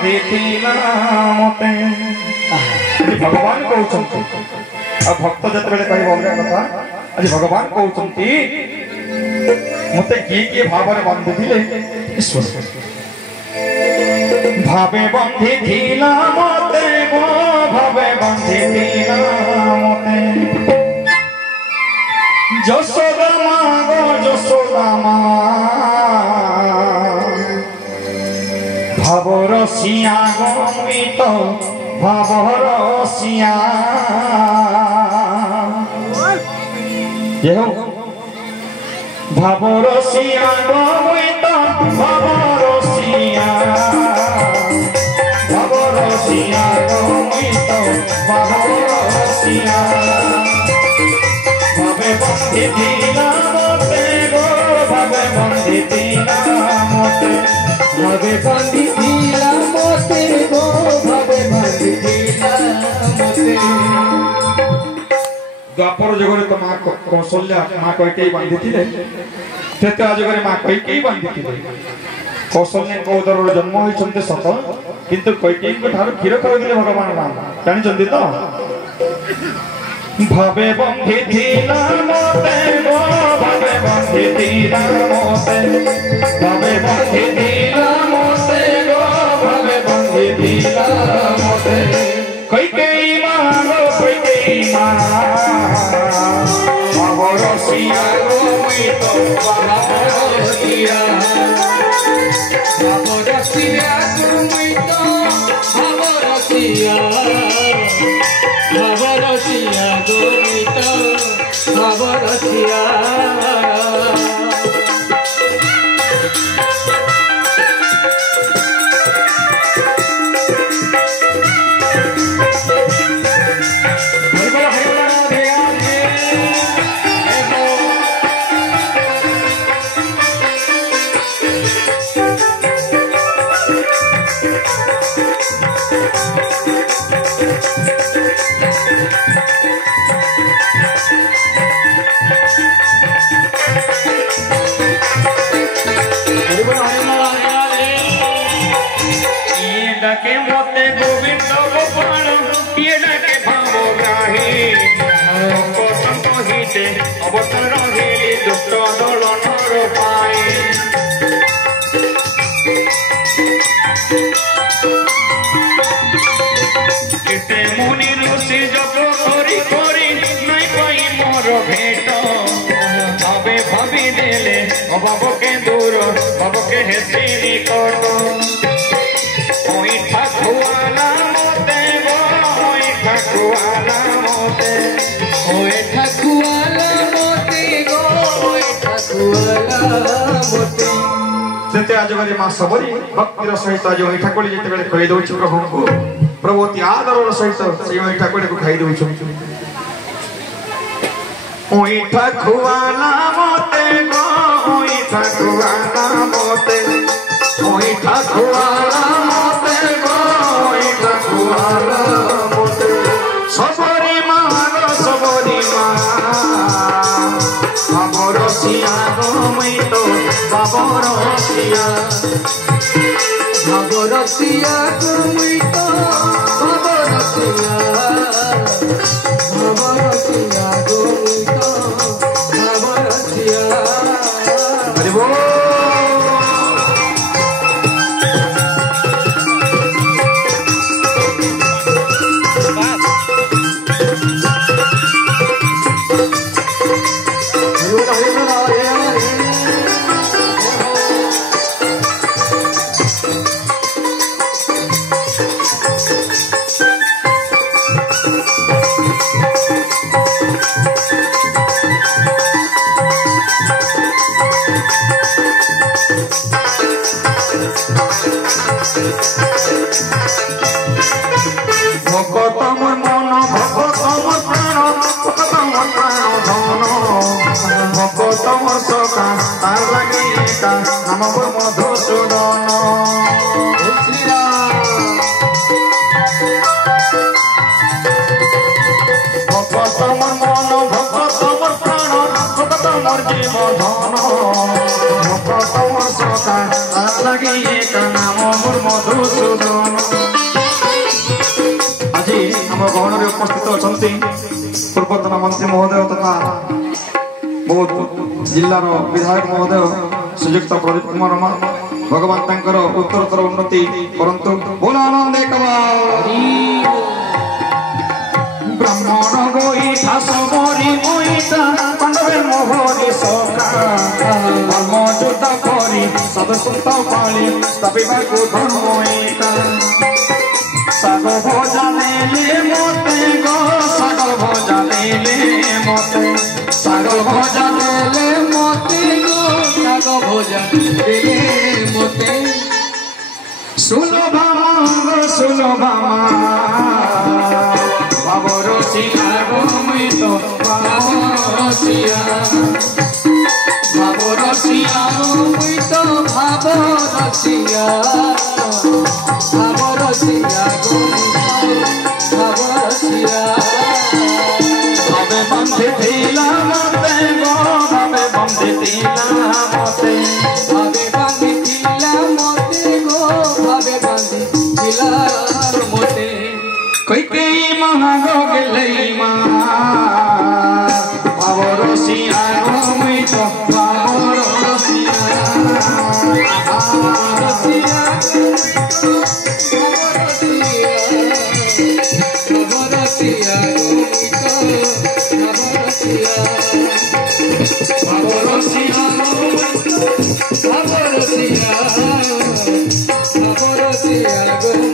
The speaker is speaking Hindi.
बंधिथिला मते भगवान कहउछंती आ भक्त जत बेले कहबो अलगा कथा आज भगवान कहउछंती मते की भाव रे बंधिथिले ईश्वर भावे बंधिथिला मते गो भावे बंधिथिला मते यशोदा मां गो यशोदा मां भावरसिया गमित भावरसिया भावरसिया गमित भावरसिया भावरसिया गमित भावरसिया भावे बंधिथिला मते गो भावे बंधिथिला मते भावे बंधिथिला मते गो भावे बंधिथिला मते द्वापर जगरे तो मां कौशल्या मां कैकेयी बांधिथिले त्रेता जगरे मां कैकेयी बांधिथिले कौशल्या को उदर जन्म होइछन्ते सत किंतु कैकेयी को ठार क्षीर खाइले भगवान राम जानिछन्ते तो भावे बंधिथिला मते गो भावे बंधिथिला मते भावे बंधिथिला मते गो भावे बंधिथिला मते कैकेयी मां गो कैकेयी मां भावरसिया गमित भावरसिया भावरसिया गमित भावरसिया भावरसिया गमित भावरसिया के मोते गोविंद गोपाल ये के भावो ग्राही को संतोहिते अवतार हेली दुष्ट दल नर पाए केते मुनि ऋषि जप करी करी नहीं पाई मोर भेट भावे भाभी देले अभाव के दूर भाव के हेसी निकट ठाकुआला मोते गो ठाकुआला मोते ठाकुआला मोते गो ठाकुआला मोते सेते आज गरी मां सबरी भक्तिर सहित आज ठाकुली जते बेले कहि दउछि प्रभु को प्रभु अति आदर सहित से ठाकुली को खाइ दउछि ओई ठाकुआला मोते गो ठाकुआला मोते ओई ठाकुआला मोते गो ठाकुआला मोते सबरी मां भावरसिया गमित भावरसिया भावरसिया गमित भावरसिया भावरसिया गमित भावरसिया हरि बोल लगे नाम मधुसूदन गहन उपस्थित अच्छा पूर्वतन मंत्री महोदय तथा बहुत जिलार विधायक महोदय श्रीजुक्त प्रदीप कुमार रमा भगवान तांकर उत्तरोत्तर उन्नति करंतु बोल आनंदे ब्राह्मण गोईठा सबरी गोईठा पांडवे मोहरी सखा धर्म युद्ध करी सब सुत पाली स्थापिबाकु धर्मईटा साग भजा देले मते गो साग भजा देले मते साग भजा देले मते गो साग भजा देले मते सुनो भामा बाबरसिया गो मुई तो बाबरसिया बाबरसिया गो मुई तो बाबरसिया बाबरसिया गो बाबरसिया भावे बंधे दिला मते गो भावे बंधे दिला मते भावे बंधे दिला मते गो भावे बंधे दिला मते कोई महागो गेलै मा बाबरसिया गो मुई तो बाबरसिया बाबरसिया Go